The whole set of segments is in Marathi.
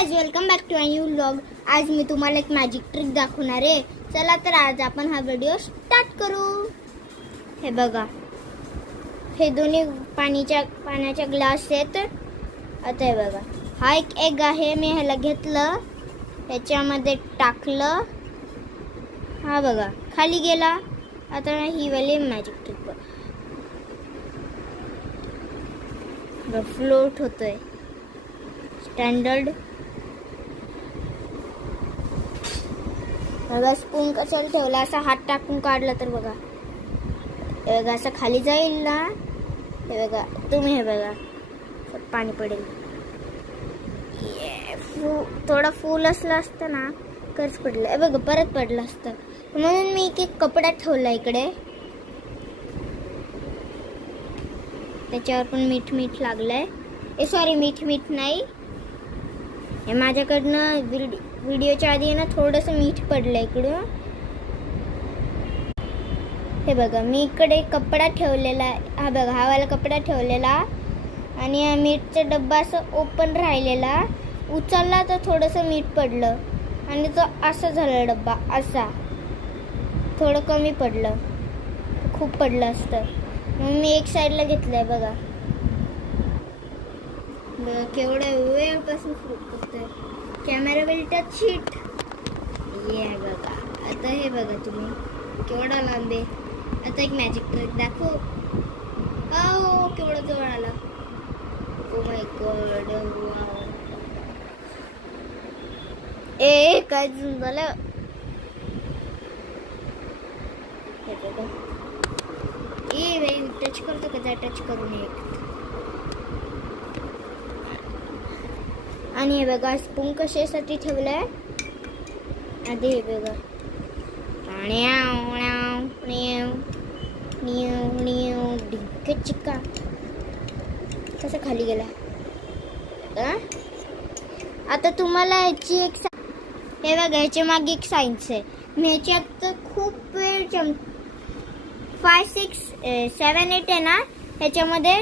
Guys, welcome back to a new vlog. आज मी तुम्हाला एक मॅजिक ट्रिक दाखवणार आहे। चला तर आज आपण हा व्हिडिओ स्टार्ट करू। हे बघा, हे दोन्ही पाण्याच्या ग्लास आहेत। आता हे बघा, हा एक एग आहे। मी ह्याला घेतलं, ह्याच्यामध्ये टाकलं, हा बघा खाली गेला। आता ही वाली मॅजिक ट्रिक बघा, फ्लोट होतोय स्टँडर्ड। बघा स्पून कशाला ठेवला, असा हात टाकून काढला तर बघा, हे बघा असं खाली जाईल ना। हे बघा तुम्ही, हे बघा पाणी पडेल। थोडा फुल असला असतं ना, कर्ज पडलं, हे बघा परत पडलं असतं। म्हणून मी एक कपडा ठेवला इकडे, त्याच्यावर पण मीठ लागलंय। सॉरी, मीठ नाही, हे माझ्याकडनं व्हिडिओच्या आधी ना थोडंसं मीठ पडलं इकडून। हे बघा मी इकडे कपडा ठेवलेला, हा बघा हा वाला कपडा ठेवलेला, आणि हा मीठचा डब्बा असं ओपन राहिलेला। उचलला तर थोडंसं मीठ पडलं, आणि तो असा झाला डब्बा, असा थोडं कमी पडलं, खूप पडलं असतं। मग मी एक साईडला घेतलंय बघा। बघा केवढ्या वेळपासून फ्रूट करतोय, कॅमेरा विल टच इट। ये बघा, आता हे बघा तुम्ही केवढा लांब आहे। आता एक मॅजिक ट्रिक दाखव। केवढा जवळ आला, ओ माय गॉड, वाव। काय झालं, हे बघा, टच करतो का, त्या टच करून एक। आणि हे बघा स्पून कशासाठी ठेवलाय, आधी हे बघा, चिक्का कसं खाली गेला। आता तुम्हाला ह्याची एक, हे बघा ह्याच्या मागे एक सायन्स आहे। ह्याच्यात खूप वेळ 5, 6, 7, 8 आहे ना, ह्याच्यामध्ये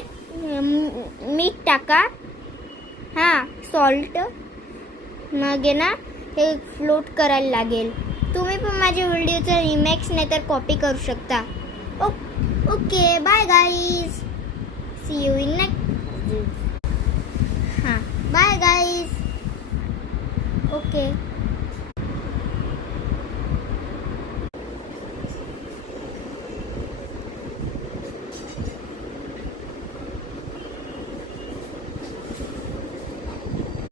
मीठ टाका, हा सॉल्ट, मग आहे ना हे फ्लोट करायला लागेल। तुम्ही पण माझ्या व्हिडिओचं रिमेक्स नाही तर कॉपी करू शकता। Okay bye guys, see you in next. हां बाय गाईज, ओके।